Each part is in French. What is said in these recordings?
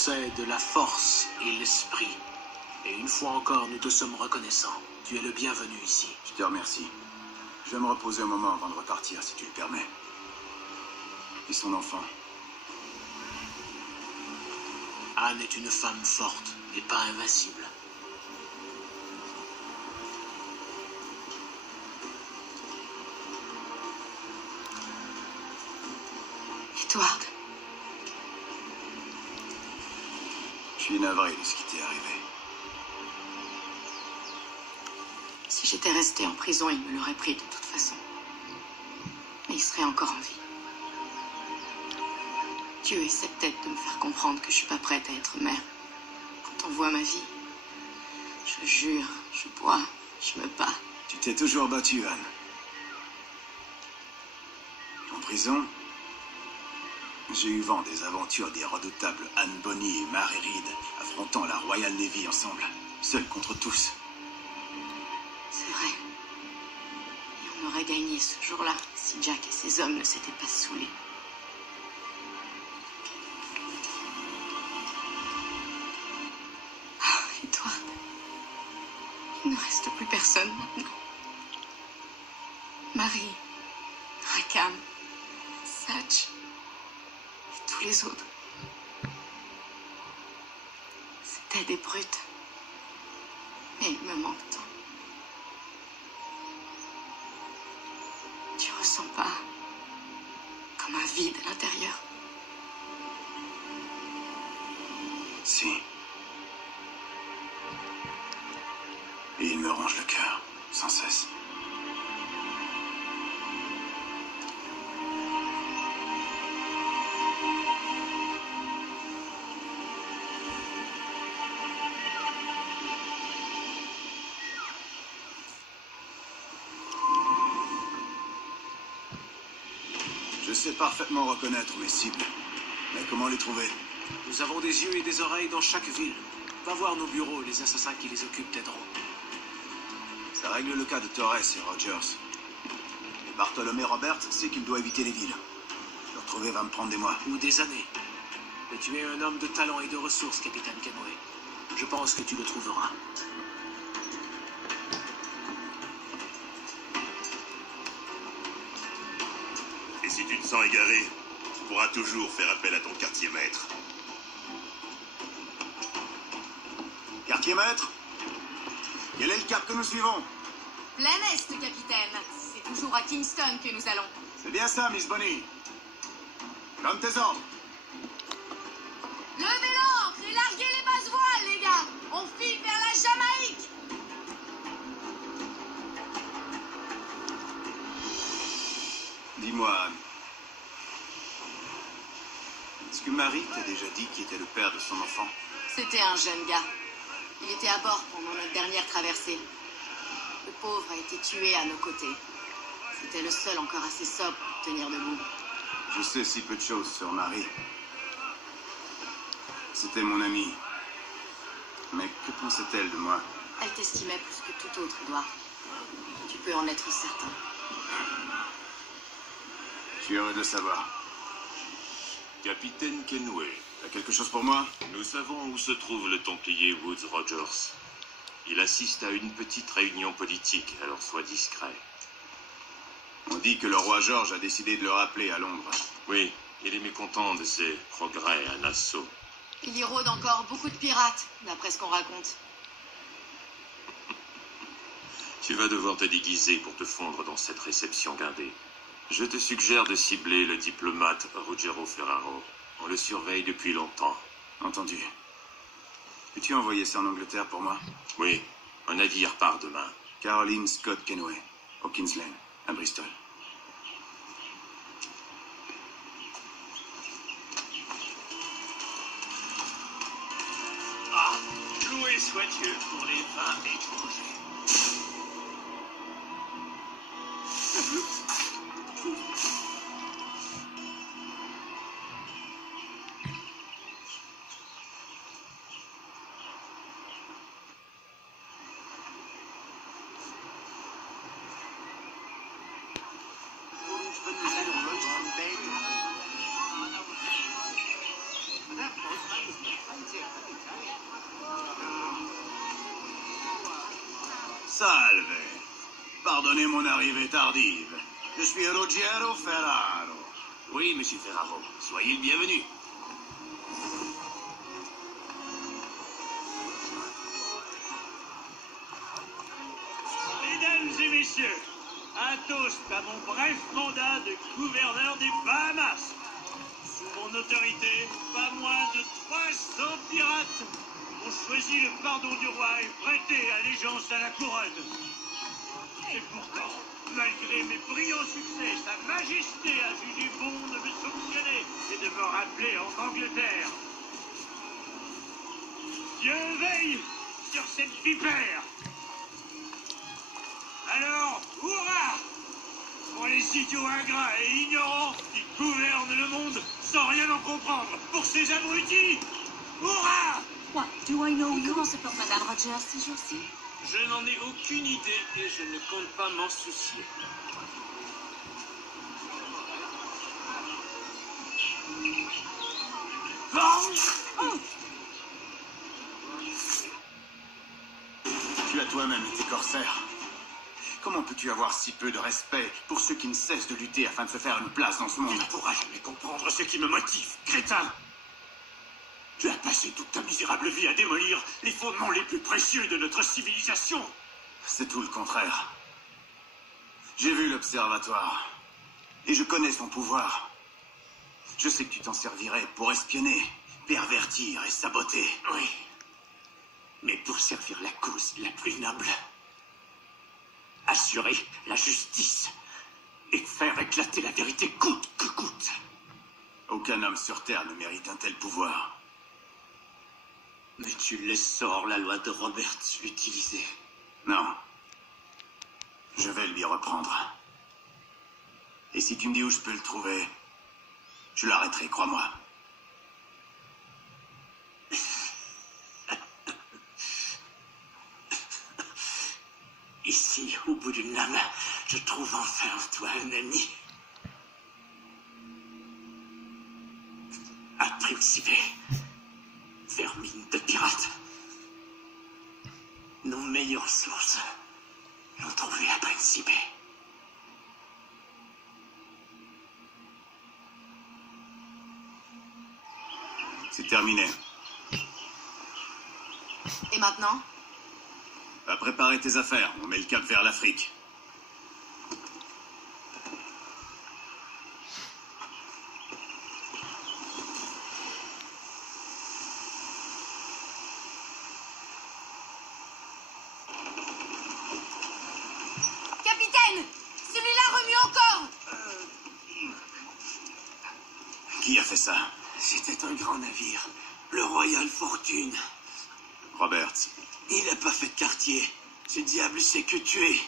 possèdes la force et l'esprit. Et une fois encore, nous te sommes reconnaissants. Tu es le bienvenu ici. Je te remercie. Je vais me reposer un moment avant de repartir, si tu le permets. Et son enfant? Anne est une femme forte et pas invincible. Edward. Je suis navré de ce qui t'est arrivé. Si j'étais restée en prison, il me l'aurait pris de toute façon. Mais il serait encore en vie. Dieu essaie peut-être de me faire comprendre que je suis pas prête à être mère. Quand on voit ma vie, je jure, je bois, je me bats. Tu t'es toujours battue, Anne. En prison, j'ai eu vent des aventures des redoutables Anne Bonny et Mary Reed affrontant la Royal Navy ensemble, seuls contre tous. C'est vrai. Et on aurait gagné ce jour-là si Jack et ses hommes ne s'étaient pas saoulés. Ah, Edward. Il ne reste plus personne maintenant. Marie, Rackham, Satch et tous les autres. C'était des brutes. Mais il me manque tant. Tu ressens pas comme un vide à l'intérieur? Si. Et il me ronge le cœur, sans cesse. Je sais parfaitement reconnaître mes cibles. Mais comment les trouver? Nous avons des yeux et des oreilles dans chaque ville. Va voir nos bureaux, les assassins qui les occupent t'aideront. Ça règle le cas de Torres et Rogers. Et Bartolomé Roberts sait qu'il doit éviter les villes. Le retrouver va me prendre des mois. Ou des années. Mais tu es un homme de talent et de ressources, capitaine Kenway. Je pense que tu le trouveras. Et si tu te sens égaré, tu pourras toujours faire appel à ton quartier-maître. Quartier-maître? Quel est le cap que nous suivons? Plein Est, capitaine. C'est toujours à Kingston que nous allons. C'est bien ça, Miss Bonny. Comme tes ordres. Levez l'ancre et larguez les basses voiles, les gars. On file vers la Jamaïque. Dis-moi, Anne. Est-ce que Marie t'a déjà dit qui était le père de son enfant? C'était un jeune gars. Il était à bord pendant notre dernière traversée. Le pauvre a été tué à nos côtés. C'était le seul encore assez sobre pour tenir debout. Je sais si peu de choses sur Marie. C'était mon amie. Mais que pensait-elle de moi? Elle t'estimait plus que tout autre, Edward. Tu peux en être certain. Je suis heureux de le savoir. Capitaine Kenway, T'as quelque chose pour moi? nous savons où se trouve le Templier Woods Rogers. Il assiste à une petite réunion politique, alors sois discret. On dit que le roi George a décidé de le rappeler à Londres. Oui, il est mécontent de ses progrès à Nassau. Il y rôde encore beaucoup de pirates, d'après ce qu'on raconte. Tu vas devoir te déguiser pour te fondre dans cette réception guindée. Je te suggère de cibler le diplomate Ruggero Ferraro. On le surveille depuis longtemps. Entendu. Peux-tu envoyer ça en Angleterre pour moi? Oui, un navire part demain. Caroline Scott Kenway, Hawkins Lane, à Bristol. Ah, loué soit Dieu pour les vins étrangers. Salve. Pardonnez mon arrivée tardive. Je suis Ruggiero Ferraro. Oui, monsieur Ferraro. Soyez le bienvenu. Mesdames et messieurs, un toast à mon bref mandat de gouverneur des Bahamas. Sous mon autorité, pas moins de 300 pirates ont choisi le pardon du roi et prêté allégeance à la couronne. Et pourtant, malgré mes brillants succès, Sa Majesté a jugé bon de me sanctionner et de me rappeler en Angleterre. Dieu veille sur cette vipère. Alors, hurrah pour les idiots ingrats et ignorants qui gouvernent le monde sans rien en comprendre. Pour ces abrutis, hurrah! What do I know you? Comment se porte Madame Rogers ces jours-ci? Je n'en ai aucune idée et je ne compte pas m'en soucier. Oh! Tu as toi-même été corsaire. Comment peux-tu avoir si peu de respect pour ceux qui ne cessent de lutter afin de se faire une place dans ce Tu monde? ne pourras jamais comprendre ce qui me motive, crétin. Tu as passé toute ta misérable vie à démolir les fondements les plus précieux de notre civilisation. C'est tout le contraire. J'ai vu l'observatoire. Et je connais son pouvoir. Je sais que tu t'en servirais pour espionner, pervertir et saboter. Oui. Mais pour servir la cause la plus noble. Assurer la justice. Et faire éclater la vérité coûte que coûte. Aucun homme sur Terre ne mérite un tel pouvoir. Mais tu laisses hors la loi de Roberts l'utiliser. Non. Je vais lui reprendre. Et si tu me dis où je peux le trouver, je l'arrêterai, crois-moi. Ici, au bout d'une lame, je trouve enfin en toi un ami. À Principe, vermine de pirates. Nos meilleures sources l'ont trouvé à Principe. C'est terminé. Et maintenant? Va préparer tes affaires. On met le cap vers l'Afrique. Capitaine! Celui-là remue encore! Qui a fait ça? C'était un grand navire, le Royal Fortune. Roberts. Il n'a pas fait de quartier. Ce diable sait que tuer.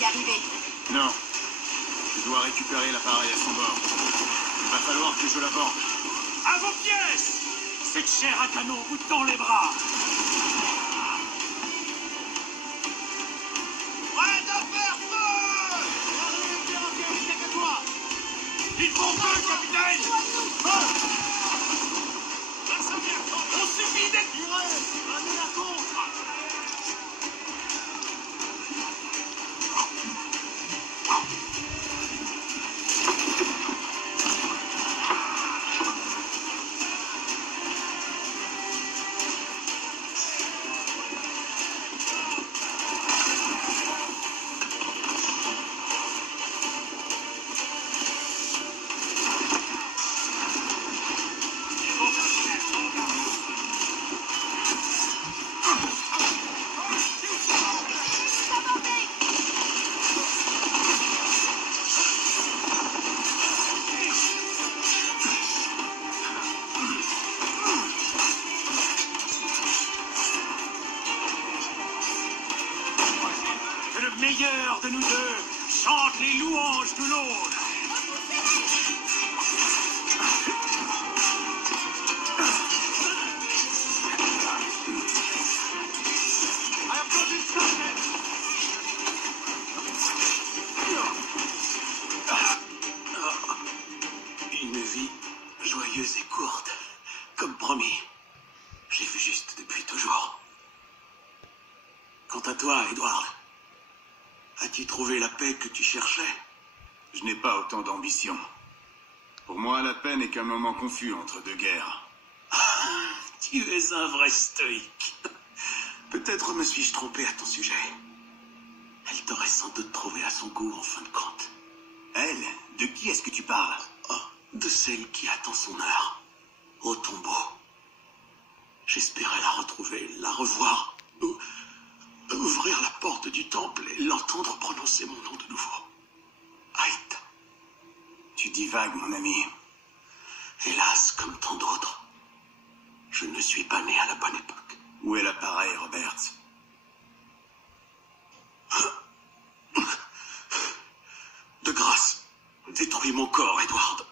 y arriver. Non. Je dois récupérer l'appareil à son bord. Il va falloir que je l'aborde. À vos pièces! Cette chair à canon vous tend les bras. Prête à faire feu! Ils font feu, capitaine! On suffit d'être duré! Prenez la contre! Que le meilleur de nous deux chante les louanges de l'autre. Une vie joyeuse et courte, comme promis. J'ai vu juste depuis toujours. Quant à toi, Edward, as-tu trouvé la paix que tu cherchais? Je n'ai pas autant d'ambition. Pour moi, la paix n'est qu'un moment confus entre deux guerres. Tu es un vrai stoïque. Peut-être me suis-je trompé à ton sujet. Elle t'aurait sans doute trouvé à son goût en fin de compte. Elle? De qui est-ce que tu parles? Oh, de celle qui attend son heure, au tombeau. J'espérais la retrouver, la revoir, ouvrir la porte du temple et l'entendre prononcer mon nom de nouveau. Aït. Tu divagues, mon ami. Hélas, comme tant d'autres, je ne suis pas né à la bonne époque. Où est l'appareil, Roberts? De grâce, détruis mon corps, Edward.